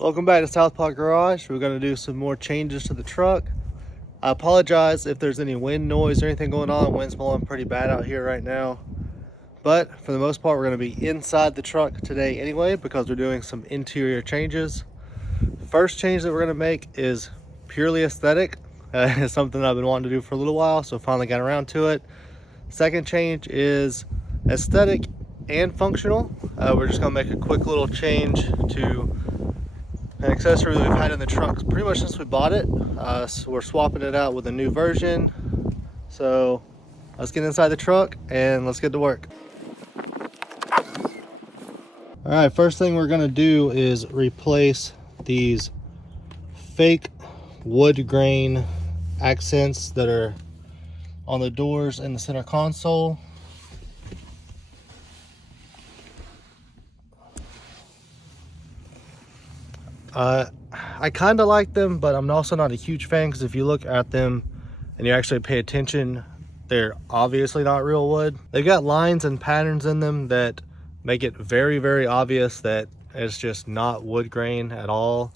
Welcome back to Southpaw Garage. We're going to do some more changes to the truck. I apologize if there's any wind noise or anything going on. Wind's blowing pretty bad out here right now. But for the most part, we're going to be inside the truck today anyway because we're doing some interior changes. First change that we're going to make is purely aesthetic. It's something I've been wanting to do for a little while, so finally got around to it. Second change is aesthetic and functional. We're just going to make a quick little change to an accessory that we've had in the truck pretty much since we bought it. So we're swapping it out with a new version. So let's get inside the truck and let's get to work. All right, first thing we're gonna do is replace these fake wood grain accents that are on the doors and the center console. I kind of like them, but I'm also not a huge fan because if you look at them and you actually pay attention, they're obviously not real wood. They've got lines and patterns in them that make it very, very obvious that it's just not wood grain at all.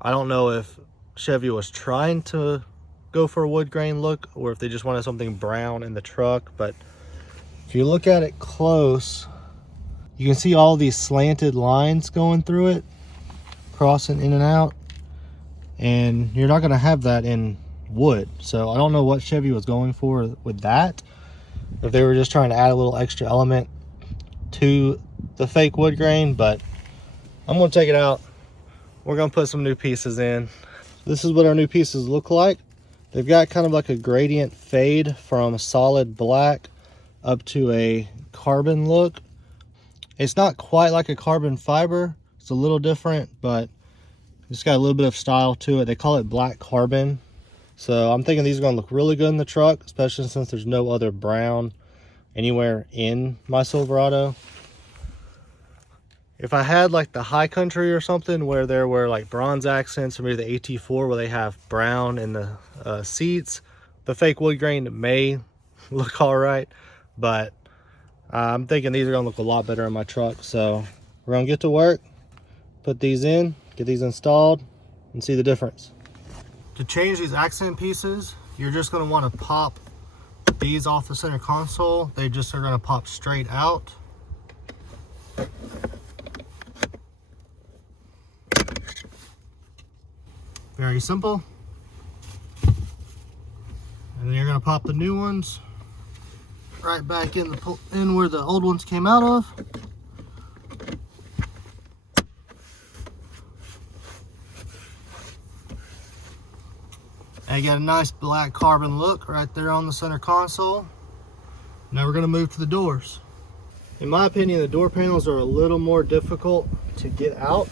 I don't know if Chevy was trying to go for a wood grain look or if they just wanted something brown in the truck, but if you look at it close, you can see all these slanted lines going through it, crossing in and out, and you're not going to have that in wood. So I don't know what Chevy was going for with that, if they were just trying to add a little extra element to the fake wood grain. But I'm going to take it out. We're going to put some new pieces in. This is what our new pieces look like. They've got kind of like a gradient fade from solid black up to a carbon look. It's not quite like a carbon fiber. It's a little different, but it's got a little bit of style to it. They call it black carbon. So I'm thinking these are going to look really good in the truck, especially since there's no other brown anywhere in my Silverado. If I had like the High Country or something where there were like bronze accents, or maybe the AT4 where they have brown in the seats, the fake wood grain may look all right, but I'm thinking these are going to look a lot better in my truck. So we're going to get to work, put these in, get these installed, and see the difference. To change these accent pieces, you're just going to want to pop these off the center console. They just are going to pop straight out. Very simple. And then you're going to pop the new ones right back in where the old ones came out of. And you got a nice black carbon look right there on the center console. Now we're going to move to the doors. In my opinion, the door panels are a little more difficult to get out.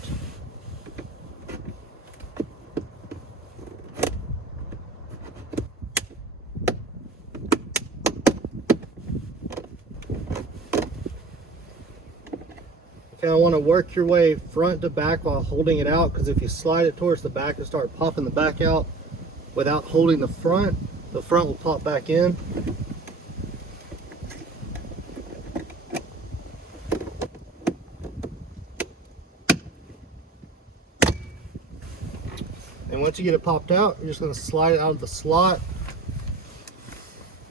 You kind of want to work your way front to back while holding it out, because if you slide it towards the back and start popping the back out without holding the front will pop back in. And once you get it popped out, you're just going to slide it out of the slot.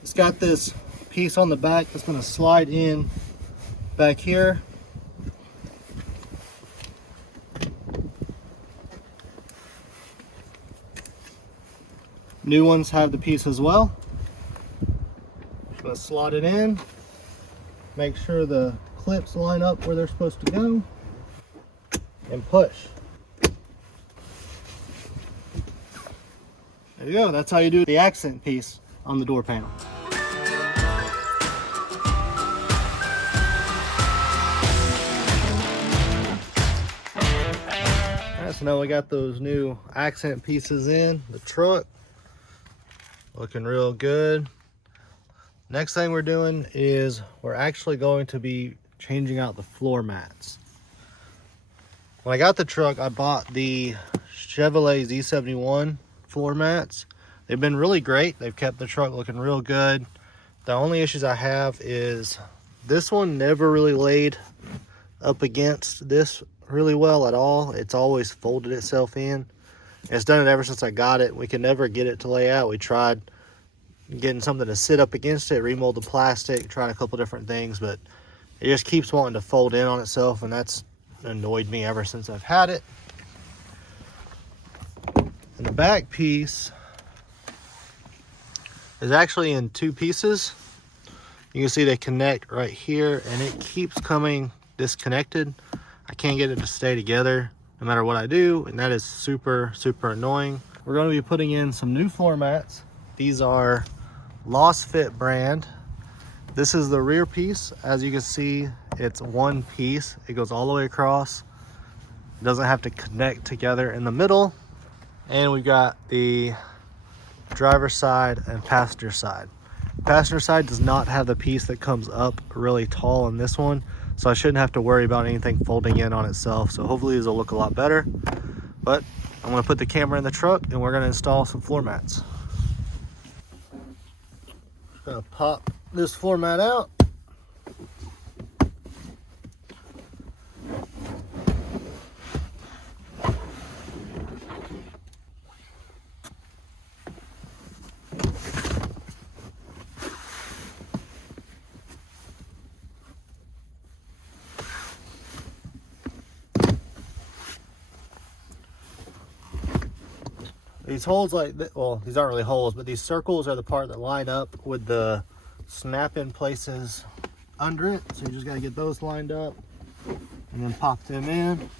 It's got this piece on the back that's going to slide in back here. New ones have the piece as well. Just going to slot it in. Make sure the clips line up where they're supposed to go. And push. There you go. That's how you do the accent piece on the door panel. Alright, so now we got those new accent pieces in the truck. Looking real good. Next thing we're doing is we're actually going to be changing out the floor mats. When I got the truck, I bought the Chevrolet Z71 floor mats. They've been really great. They've kept the truck looking real good. The only issues I have is this one never really laid up against this really well at all. It's always folded itself in. It's done it ever since I got it. We could never get it to lay out. We tried getting something to sit up against it, remold the plastic, tried a couple different things, but it just keeps wanting to fold in on itself, and that's annoyed me ever since I've had it. And the back piece is actually in two pieces. You can see they connect right here, and it keeps coming disconnected. I can't get it to stay together no matter what I do, and that is super, super annoying. We're going to be putting in some new floor mats. These are Lost Fit brand. This is the rear piece. As you can see, it's one piece. It goes all the way across. It doesn't have to connect together in the middle. And we've got the driver's side and passenger side. Passenger side does not have the piece that comes up really tall in this one, so I shouldn't have to worry about anything folding in on itself. So hopefully these will look a lot better. But I'm gonna put the camera in the truck and we're gonna install some floor mats. Just gonna pop this floor mat out. These holes well, these aren't really holes, but these circles are the part that line up with the snap-in places under it. So you just gotta get those lined up and then pop them in.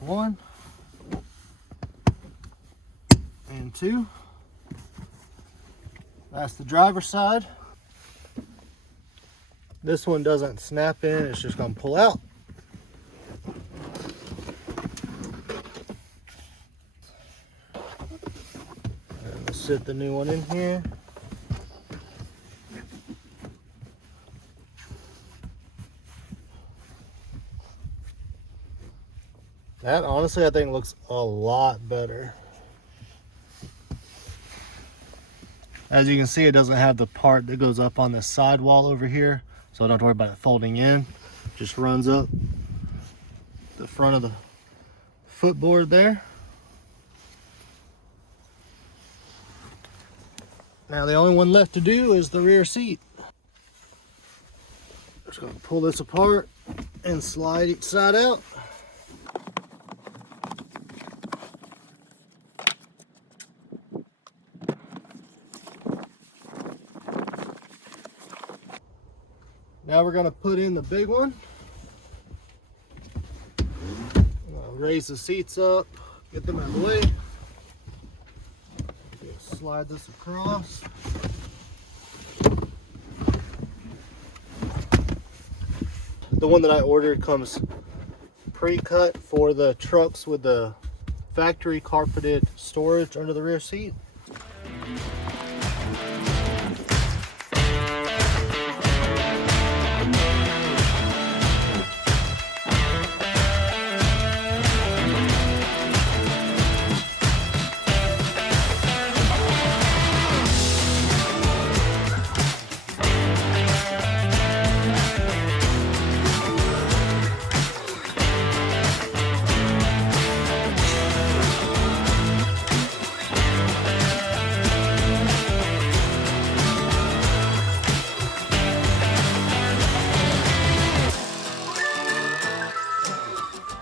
One and two. That's the driver's side. This one doesn't snap in, it's just gonna pull out. Sit the new one in here. That honestly I think looks a lot better. As you can see, it doesn't have the part that goes up on this side wall over here, so don't have to worry about it folding in. Just runs up the front of the footboard there. Now the only one left to do is the rear seat. Just gonna pull this apart and slide each side out. Now we're gonna put in the big one. Raise the seats up, get them out of the way. Slide this across. The one that I ordered comes pre-cut for the trucks with the factory carpeted storage under the rear seat.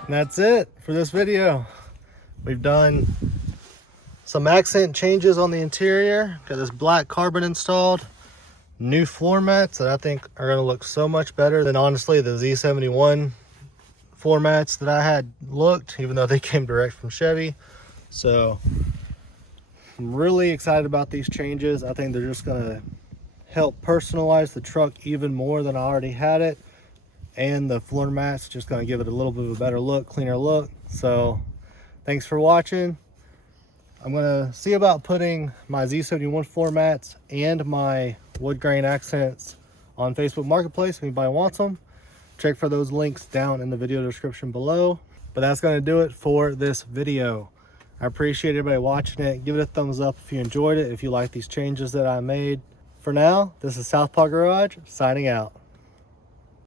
And that's it for this video. We've done some accent changes on the interior. Got this black carbon installed. New floor mats that I think are going to look so much better than honestly the Z71 floor mats that I had looked, even though they came direct from Chevy. So I'm really excited about these changes. I think they're just going to help personalize the truck even more than I already had it. And the floor mats just going to give it a little bit of a better look, cleaner look. So thanks for watching. I'm going to see about putting my Z71 floor mats and my wood grain accents on Facebook Marketplace if anybody wants them. Check for those links down in the video description below. But that's going to do it for this video. I appreciate everybody watching it. Give it a thumbs up if you enjoyed it, if you like these changes that I made. For now, this is Southpaw Garage signing out.